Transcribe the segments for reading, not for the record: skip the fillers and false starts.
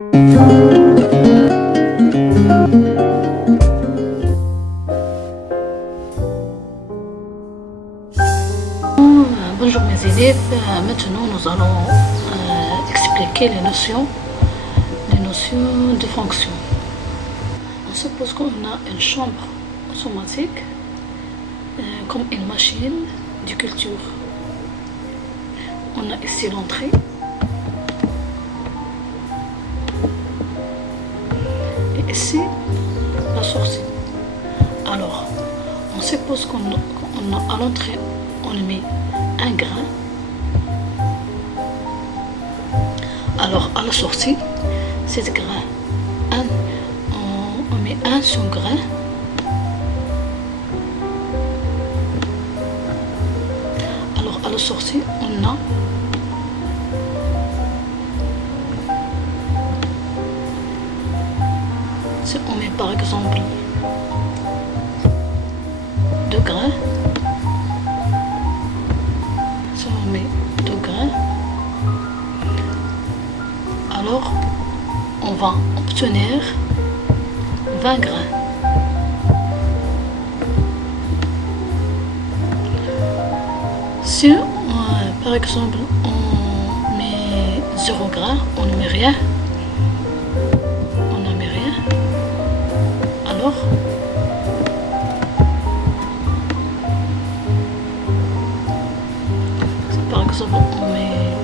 Bonjour mes élèves, maintenant nous allons expliquer les notions de fonction. On suppose qu'on a une chambre automatique comme une machine de culture. On a ici l'entrée et ici la sortie. Alors, on suppose qu'on a à l'entrée, on met un grain. Alors à la sortie, cet grain, on met un seul grain. Alors à la sortie, si on met par exemple 2 grains, si on met 2 grains, alors on va obtenir 20 grains. Si par exemple on met 0 grain, on ne met rien, alors si par exemple on met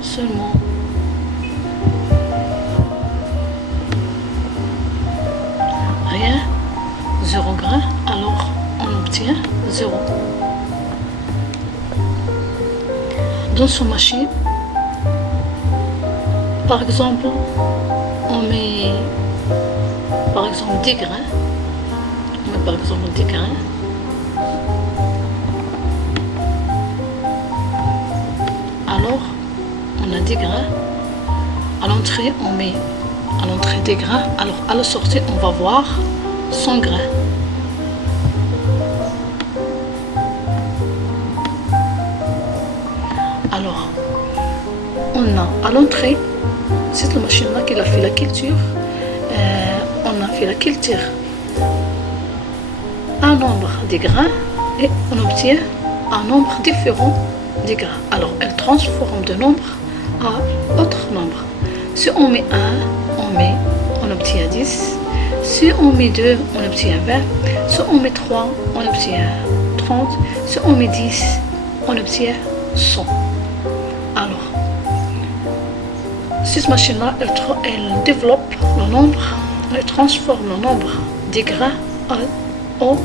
seulement rien, 0 grain, alors on obtient 0. Dans cette machine, par exemple, on met par exemple 10 grains. On met par exemple 10 grains. Alors, on a 10 grains. À l'entrée, on met à l'entrée des grains. Alors, à la sortie, on va voir 100 grains. Alors, on a à l'entrée, cette machine-là qui a fait la culture, on a fait la culture un nombre de grains et on obtient un nombre différent de grains. Alors, elle transforme de nombre à autre nombre. Si on met 1, on obtient 10. Si on met 2, on obtient 20. Si on met 3, on obtient 30. Si on met 10, on obtient 100. Alors, cette machine-là, elle développe le nombre, elle transforme le nombre des grains en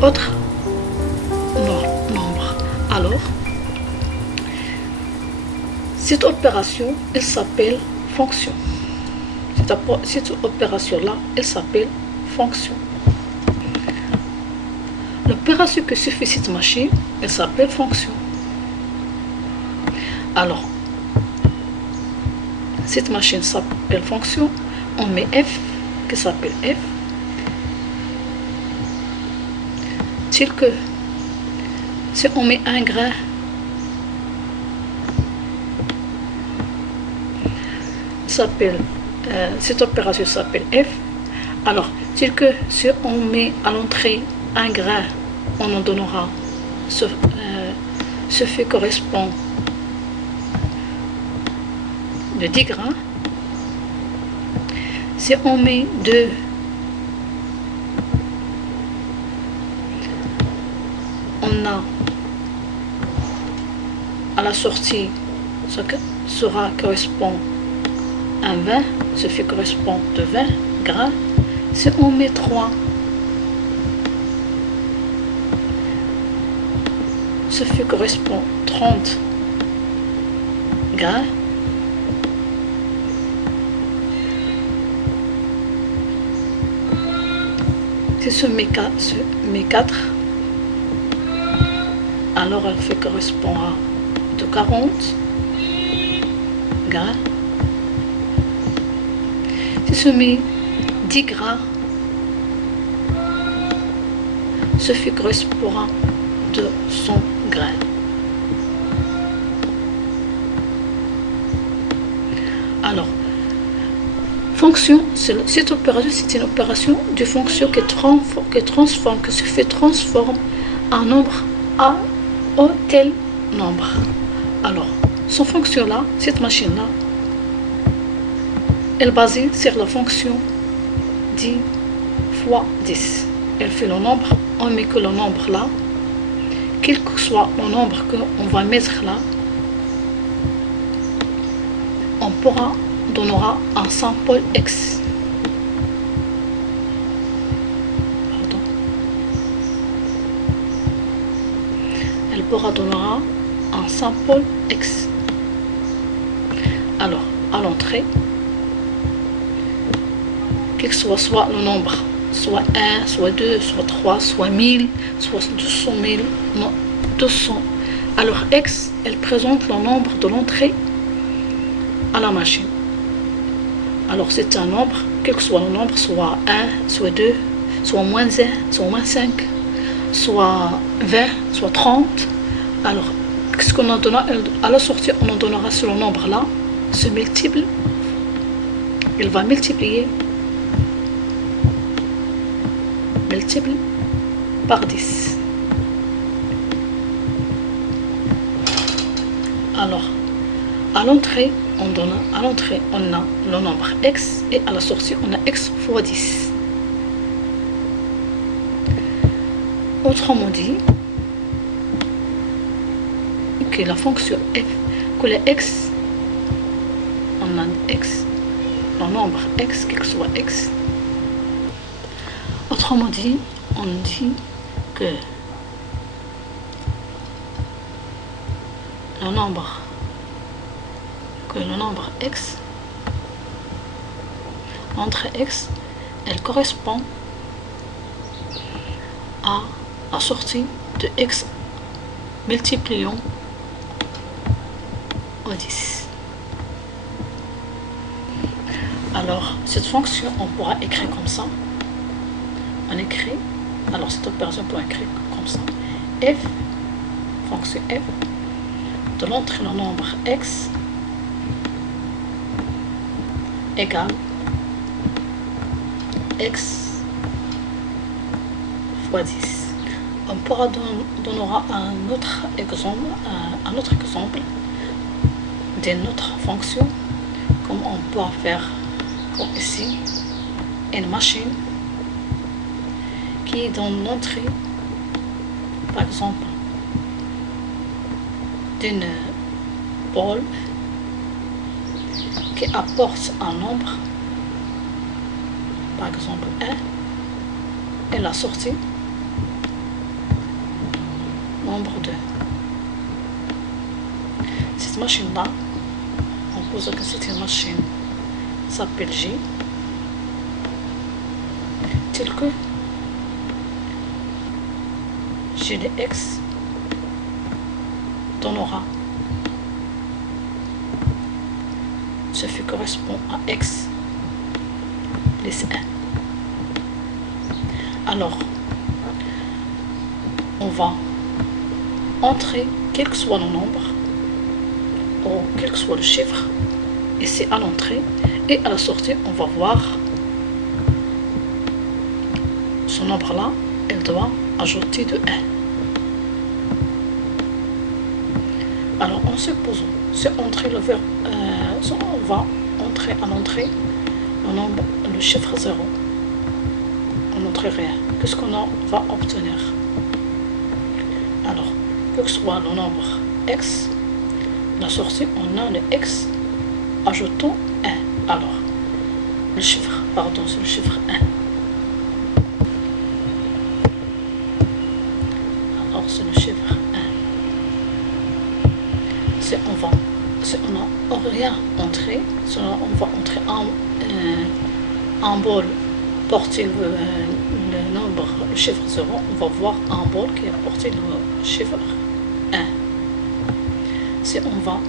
autre nombre. Alors, cette opération, elle s'appelle fonction. Cette opération-là, elle s'appelle fonction. L'opération que se fait cette machine, elle s'appelle fonction. Alors, cette machine s'appelle fonction. On met f qui s'appelle f. Tel que si on met un grain, cette opération s'appelle f. Alors, tel que si on met à l'entrée un grain, on en donnera ce fait correspond de 10 grains. Si on met 2, on a à la sortie, ce sera correspond à 20, ce fait correspond de 20 grains. Si on met 3, ce fait correspond 30 grains. Si ce met 4, alors elle fait correspond à de 40 grains. Si ce met 10 grains, ce fait correspond à de 100 grains. Alors, fonction, cette opération, c'est une opération de fonction qui transforme, qui se fait transformer un nombre à un tel nombre. Alors, cette fonction-là, cette machine-là, elle est basée sur la fonction 10 fois 10. Elle fait le nombre, on met que le nombre là, quel que soit le nombre qu'on va mettre là, on donnera un sample X. Pardon. Elle donnera un sample X. Alors, à l'entrée, quel que soit le nombre, soit 1, soit 2, soit 3, soit 1000, soit 200 000, non, 200. Alors X, elle présente le nombre de l'entrée à la machine. Alors c'est un nombre, quel que soit le nombre, soit 1, soit 2, soit moins 1, soit moins 5, soit 20, soit 30. Alors, qu'est-ce qu'on en donnera à la sortie? On en donnera sur le nombre là, ce multiple, il va multiplier par 10. Alors, à l'entrée, on a le nombre X et à la sortie, on a X fois 10. Autrement dit, que la fonction f, que le x, on a x, le nombre x, quel que soit x. Autrement dit, on dit que le nombre x, entre x, elle correspond à la sortie de x multipliant au 10. Alors, cette fonction, on pourra écrire comme ça. On écrit, alors cette opération peut écrire comme ça. F, fonction f, de l'entrée le nombre x égale x fois 10. On pourra donnera un autre exemple d'une autre fonction, comme on peut faire comme ici, une machine qui donne l'entrée, par exemple, d'une boule qui apporte un nombre, par exemple 1, et la sortie nombre 2. Cette machine-là, on pose que c'est une machine s'appelle J, tel que J de X donnera ce qui correspond à X plus 1. Alors, on va entrer quel que soit le nombre ou quel que soit le chiffre ici à l'entrée, et à la sortie on va voir ce nombre là, elle doit ajouter de 1. Alors en supposant si on va entrer à l'entrée le chiffre 0, on n'entre rien, qu'est-ce qu'on va obtenir? Alors, quel que soit le nombre x, la sortie, on a le x, ajoutons 1. Alors, le chiffre, pardon, c'est le chiffre 1. Alors, c'est le chiffre 1. Si on n'a rien entré, si on va entrer en bol, porter le nombre, le chiffre 0, on va voir un bol qui a porté le chiffre 1. Si on va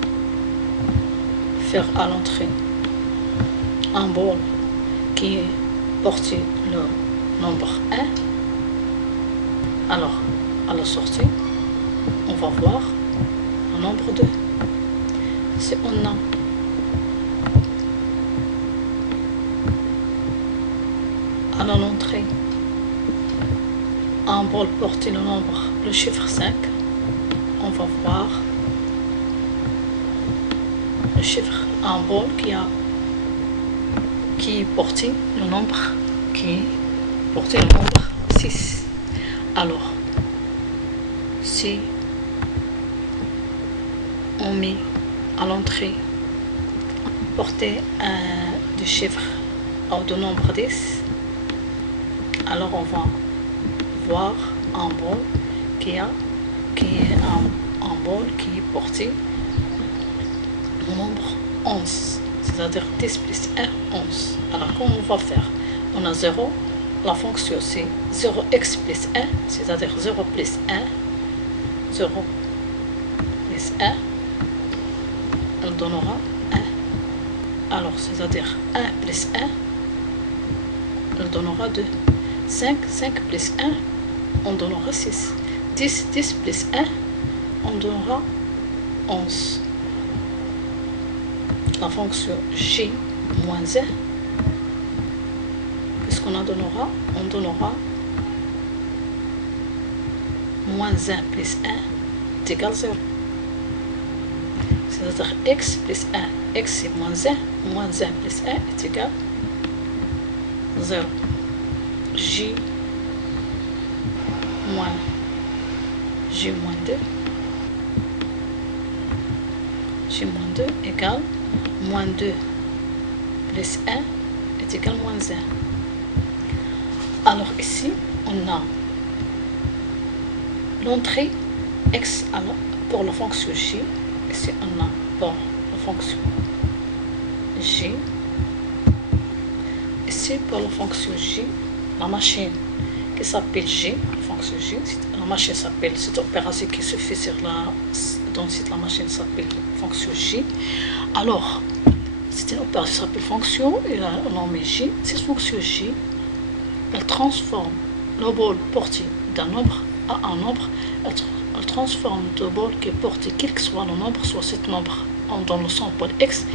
faire à l'entrée un bol qui porte le nombre 1, alors à la sortie, on va voir le nombre 2. Si on a à l'entrée, un bol porté le chiffre 5, on va voir le chiffre, un bol qui portait le nombre 6. Alors, si on met à l'entrée portée du chiffre de nombre 10, alors on va voir un bol qui est porté au nombre 11, c'est-à-dire 10 plus 1, 11. Alors comment on va faire? On a 0, la fonction c'est 0x plus 1, c'est-à-dire 0 plus 1, 0 plus 1, elle donnera 1. Alors c'est-à-dire 1 plus 1, elle donnera 2. 5 plus 1, on donnera 6. 10 plus 1, on donnera 11. La fonction j moins 1, puisqu'on on donnera moins 1 plus 1 est égal à 0. C'est-à-dire x plus 1, x c'est moins 1 plus 1 est égal à 0. j moins 2 égale moins 2 plus 1 est égal à moins 1. Alors ici, on a l'entrée x pour la fonction j. Ici, on a pour la fonction j. Ici, pour la fonction j, la machine qui s'appelle j, fonction j, la machine s'appelle, cette opération qui se fait sur dans la machine s'appelle fonction j. Alors, c'est une opération qui s'appelle fonction, et on met j. Cette fonction j, elle transforme le bol porté d'un nombre à un nombre. Elle transforme le bol qui est porté, quel que soit le nombre, soit cet nombre dans le symbole x.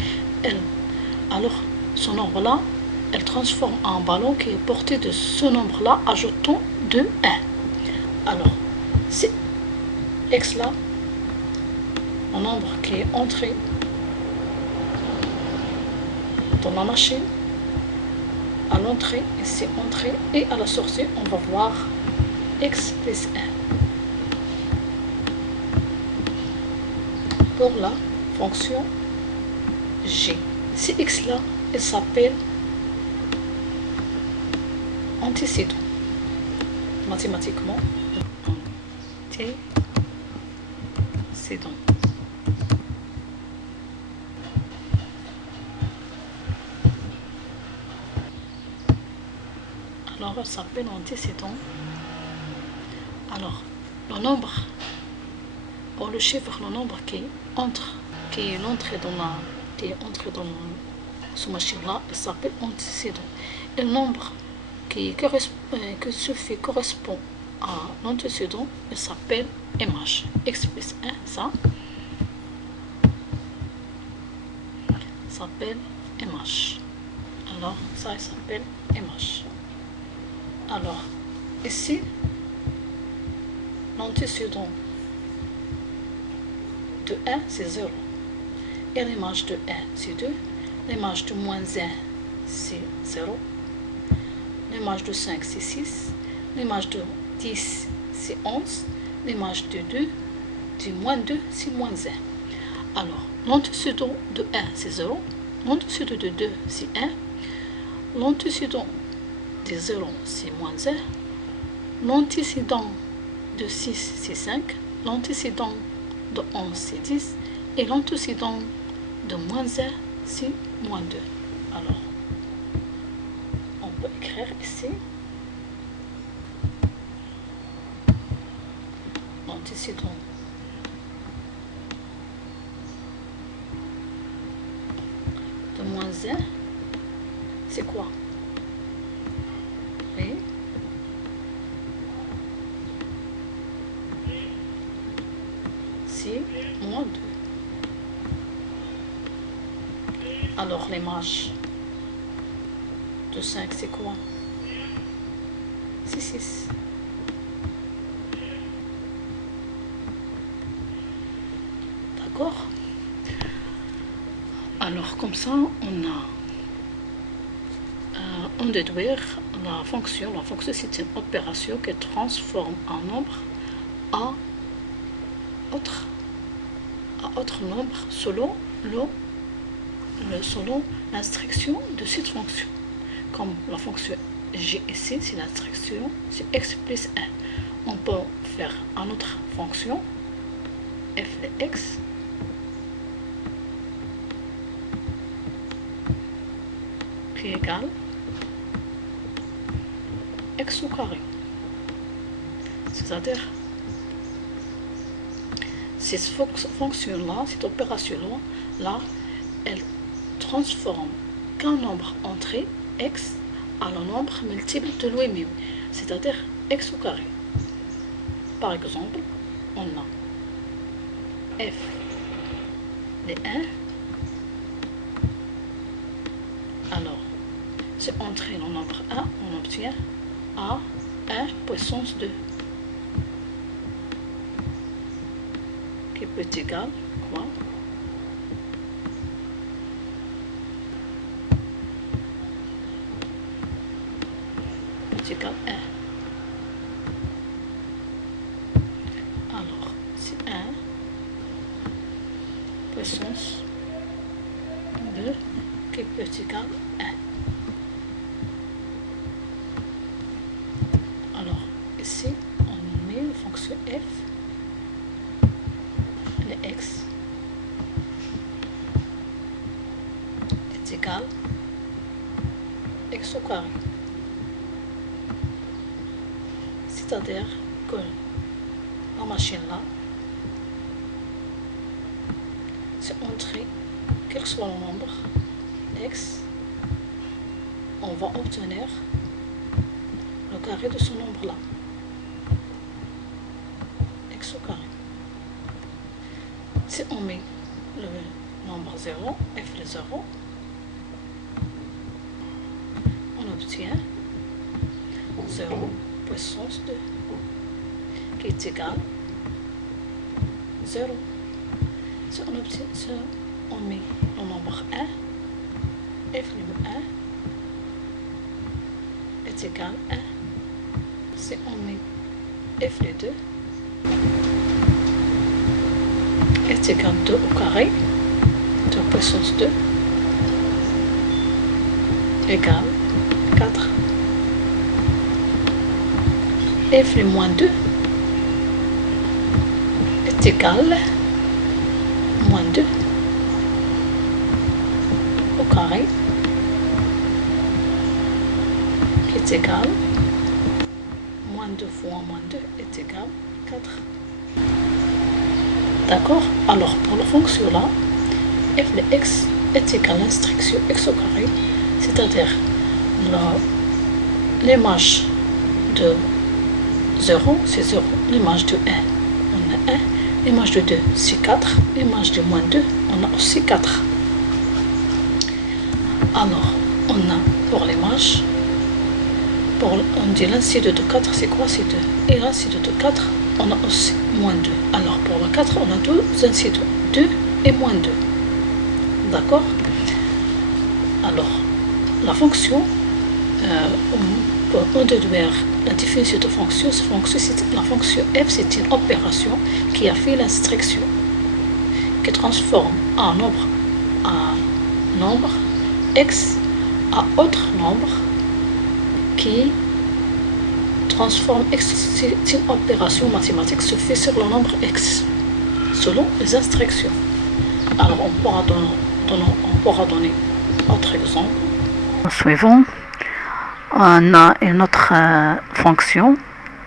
Alors, ce nombre-là, elle transforme un ballon qui est porté de ce nombre-là, ajoutant de 1. Alors, c'est x-là, un nombre qui est entré dans la machine, à l'entrée, ici entrée, et à la sortie, on va voir x plus 1. Pour la fonction g. Si x là, il s'appelle antécédent. Mathématiquement, antécédent. Alors, elle s'appelle antécédent. Alors, le nombre, pour le chiffre, le nombre qui est entré dans ce machine-là, il s'appelle antécédent. Et le nombre qui correspond à l'antécédent, il s'appelle MH. X plus 1, ça s'appelle MH. Alors, ça s'appelle MH. Alors, ici, l'antécédent de 1, c'est 0. Et l'image de 1, c'est 2. L'image de moins 1, c'est 0. L'image de 5, c'est 6. L'image de 10, c'est 11. L'image de 2, du moins 2, c'est moins 1. Alors, l'antécédent de 1, c'est 0. L'antécédent de 2, c'est 1. L'antécédent de 0, c'est moins 1. L'antécédent de 6, c'est 5. L'antécédent de 11, c'est 10. Et l'antécédent de moins 1, c'est moins 2. Alors, on peut écrire ici l'antécédent de moins 1, c'est quoi? Oui. C'est moins 2. Alors, l'image de 5, c'est quoi? c'est 6. D'accord? Alors comme ça, on déduire la fonction. La fonction, c'est une opération qui transforme un nombre à autre nombre selon l'instruction de cette fonction. Comme la fonction g ici, c'est l'instruction, c'est x plus 1. On peut faire une autre fonction, f de x, qui est égal x au carré. C'est-à-dire, cette fonction-là, cette opération-là, elle transforme qu'un nombre entier, x, à un nombre multiple de lui-même, c'est-à-dire x au carré. Par exemple, on a f de 1. Alors, c'est entrer le nombre 1, on obtient a 1 puissance 2. Qui peut être égal quoi? Peut égal 1. Alors, c'est 1 puissance 2 qui peut être égal 1. Alors, ici, on met la fonction f, le x est égal x au carré. C'est-à-dire que la machine là, c'est entrer quel que soit le nombre x, on va obtenir le carré de ce nombre là, x au carré. Si on met le nombre 0, f de 0, on obtient 0 puissance 2 qui est égal 0. Si on met le nombre 1, f de 1 est égal 1. Si on met f de 2 est égal 2 au carré, 2 puissance 2 égale 4. F de moins 2 est égal moins 2 au carré qui est égal moins 2 fois moins 2 est égal 4. D'accord? Alors pour la fonction là, f de x est égal à l'instruction x au carré, c'est-à-dire l'image de 0 c'est 0, l'image de 1 on a 1, l'image de 2 c'est 4, l'image de moins 2 on a aussi 4. Alors on a pour l'image, on dit l'incident de 4 c'est quoi? C'est 2, et l'incident de 4 on a aussi moins 2. Alors pour le 4 on a deux incidents, 2 et moins 2. D'accord? Alors la fonction, on déduire la définition de fonction. Cette fonction, la fonction f, c'est une opération qui a fait l'instruction qui transforme un nombre x à autre nombre qui transforme x. C'est une opération mathématique se fait sur le nombre x selon les instructions. Alors on pourra donner autre exemple. Suivant, on a une autre fonction,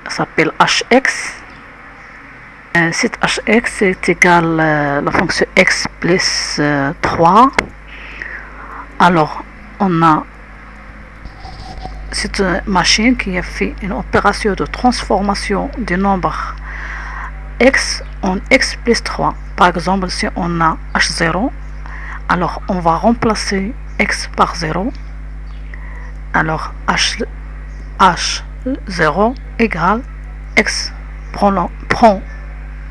s'appelle hx. Cette hx est égale à la fonction x plus 3. Alors, on a cette machine qui a fait une opération de transformation du nombre x en x plus 3. Par exemple, si on a h0, alors on va remplacer x par 0. Alors h 0 égale x prend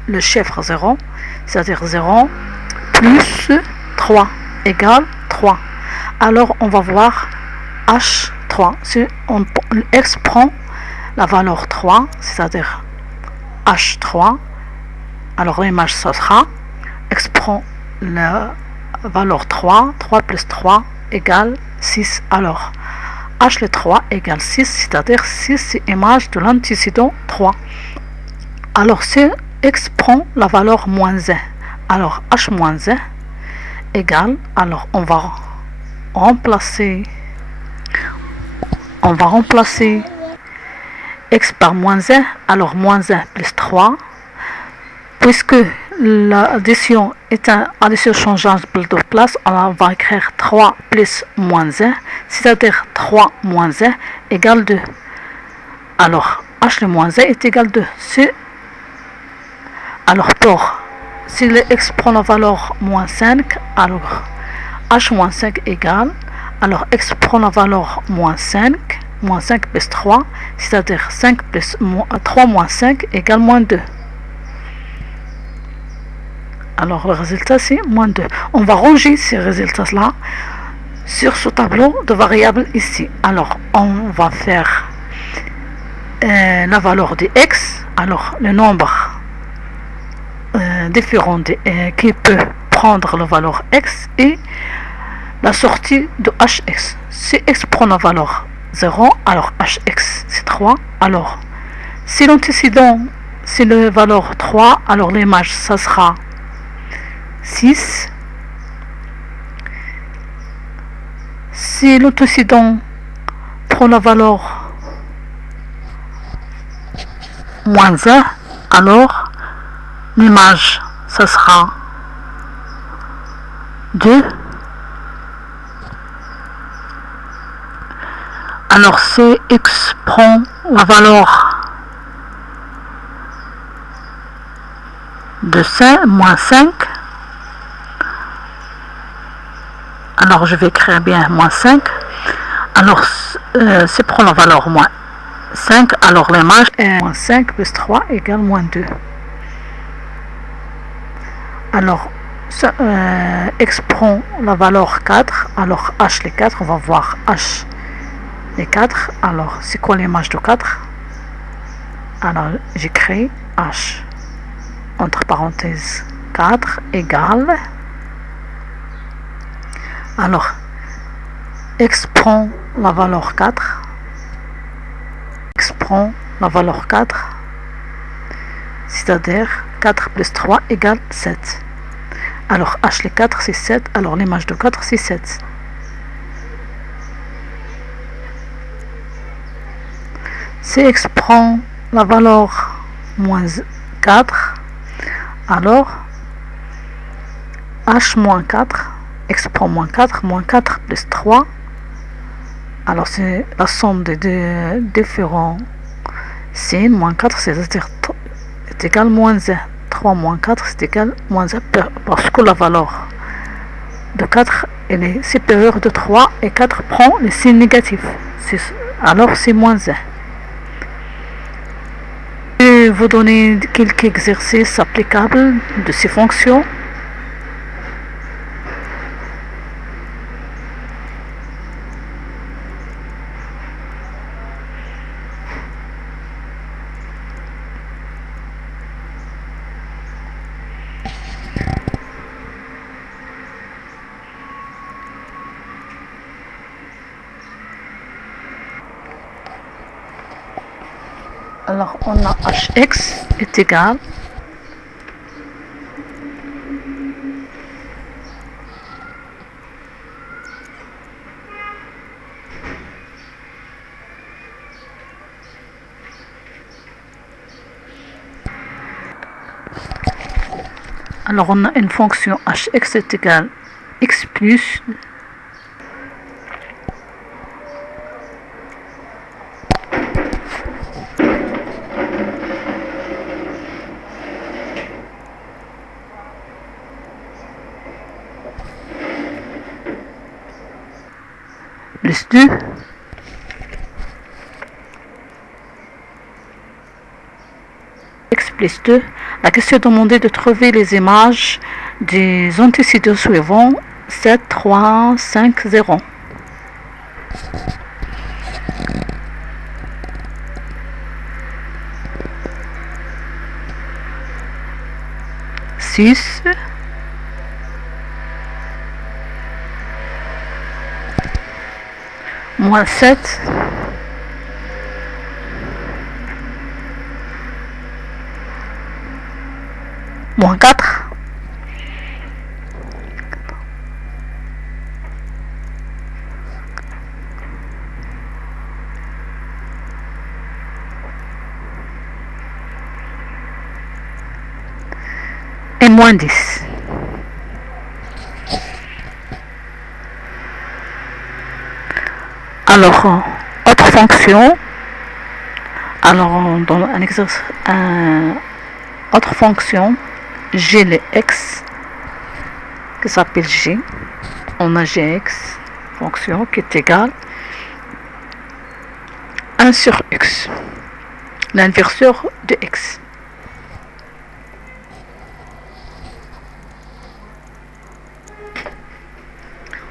le chiffre 0, c'est-à-dire 0 plus 3 égale 3. Alors on va voir H3. Si x prend la valeur 3, c'est-à-dire H3, alors l'image ça sera x prend la valeur 3, 3 plus 3 égale 6. Alors H le 3 égale 6, c'est-à-dire 6 c'est image de l'antécédent 3. Alors si x prend la valeur moins 1, alors h moins 1 égale, alors on va remplacer x par moins 1, alors moins 1 plus 3, puisque l'addition est une addition changeable de place, on va écrire 3 plus moins 1, c'est-à-dire 3 moins 1 égale 2. Alors h le moins 1 est égal à 2. Alors si le x prend la valeur moins 5, alors h moins 5 égale, alors x prend la valeur moins 5 plus 3, c'est-à-dire 5 plus 3 moins 5 égale moins 2. Alors le résultat c'est moins 2. On va ranger ces résultats-là sur ce tableau de variables ici. Alors on va faire la valeur de x, alors le nombre différent qui peut prendre la valeur x et la sortie de hx. Si x prend la valeur 0, alors hx c'est 3. Alors si l'antécédent c'est la valeur 3, alors l'image ça sera 6. Si l'antécédent prend la valeur moins 1, alors l'image ça sera 2. Alors si x prend la valeur de 5, moins 5, alors je vais écrire bien moins 5, alors si prend la valeur moins 5, alors l'image est moins 5 plus 3 égale moins 2. Alors x prend la valeur 4, alors h les 4, on va voir h les 4, alors c'est quoi l'image de 4? Alors j'écris h entre parenthèses 4 égale, alors x prend la valeur 4, x prend la valeur 4, c'est-à-dire 4 plus 3 égale 7. Alors h les 4 c'est 7, alors l'image de 4 c'est 7. Si x prend la valeur moins 4, alors h moins 4, x prend moins 4 plus 3, alors c'est la somme des deux différents signes, moins 4 c'est-à-dire est égal à moins 1, 3 moins 4 c'est égal à moins 1, parce que la valeur de 4 elle est supérieure de 3 et 4 prend le signe négatif, alors c'est moins 1. Je vais vous donner quelques exercices applicables de ces fonctions. Alors on a hx est égal alors on a une fonction hx est égal x plus plus 2 plus 2. La question demandée de trouver les images des antécédents suivants 7, 3, 5, 0. Six, moins 7, moins 4, et moins 10. Alors, autre fonction. Alors, dans un exercice, autre fonction, g les x, qui s'appelle g. On a gx, fonction qui est égale 1 sur x, l'inverseur de x.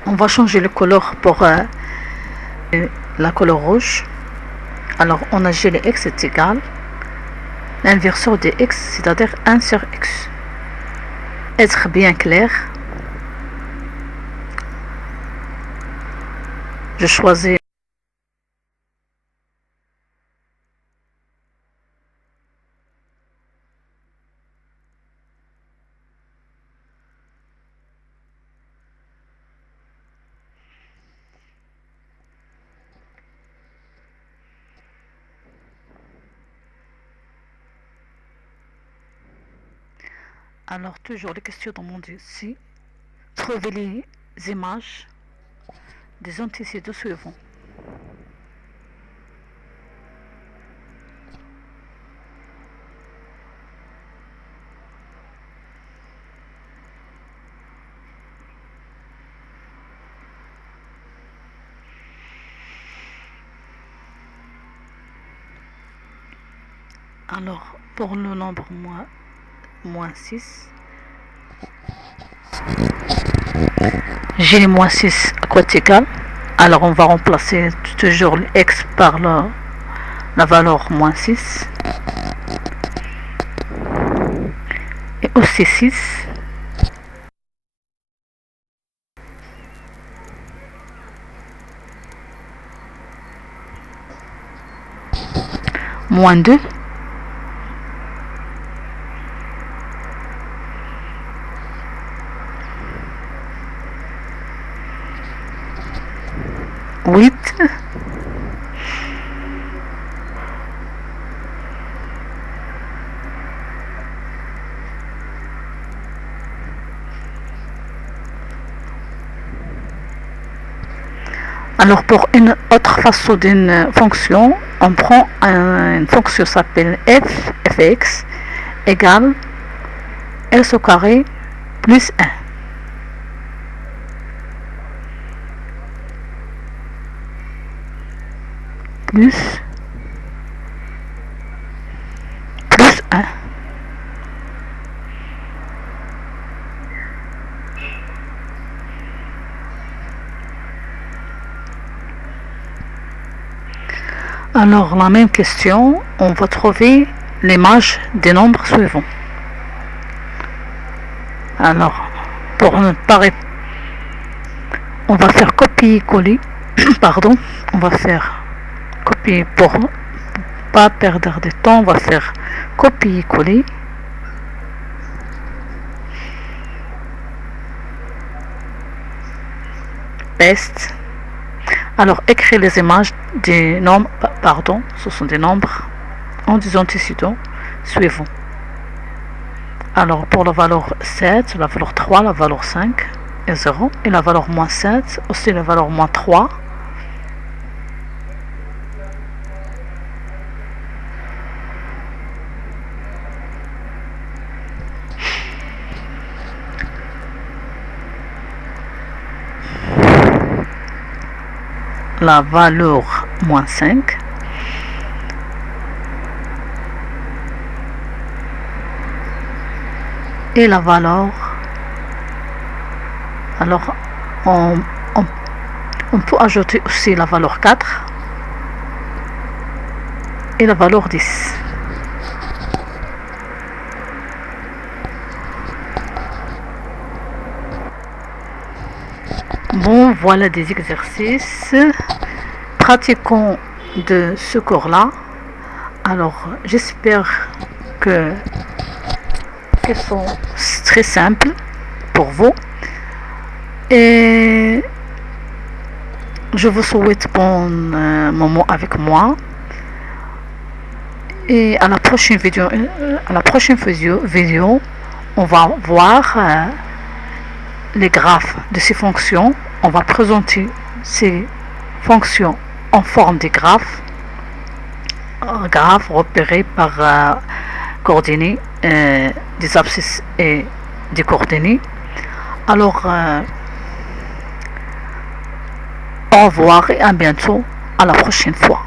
On va changer le couleur pour la couleur rouge. Alors on a g de x est égal l'inverseur de x, c'est-à-dire 1 sur x. Être bien clair, je choisis alors toujours les questions demandées ici. Trouvez les images des antécédents suivants. Alors pour le nombre moins 6, j'ai les moins 6 à quoi égal. Alors on va remplacer toujours le x par la valeur moins 6. Et aussi 6. Moins 2. Huit. Alors pour une autre façon d'une fonction, on prend une fonction qui s'appelle fx égale s au carré plus 1. Plus 1. Alors la même question, on va trouver l'image des nombres suivants. Alors pour ne pas on va faire copier-coller. Pardon, on va faire copier pour pas perdre de temps, on va faire copier-coller. Paste. Alors écrire les images des nombres, pardon, ce sont des nombres en des antécédents suivants. Alors pour la valeur 7, la valeur 3, la valeur 5 et 0, et la valeur moins 7, aussi la valeur moins 3. La valeur moins 5. et la valeur. Alors, on, on, on peut ajouter aussi la valeur 4 et la valeur 10. Bon, voilà des exercices. Pratiquons de ce cours-là. Alors, j'espère que qu'elles sont très simples pour vous. Et je vous souhaite bon moment avec moi. Et à la prochaine vidéo, on va voir les graphes de ces fonctions. On va présenter ces fonctions en forme de graphes repérés par coordonnées des abscisses et des coordonnées. Alors, au revoir et à bientôt, à la prochaine fois.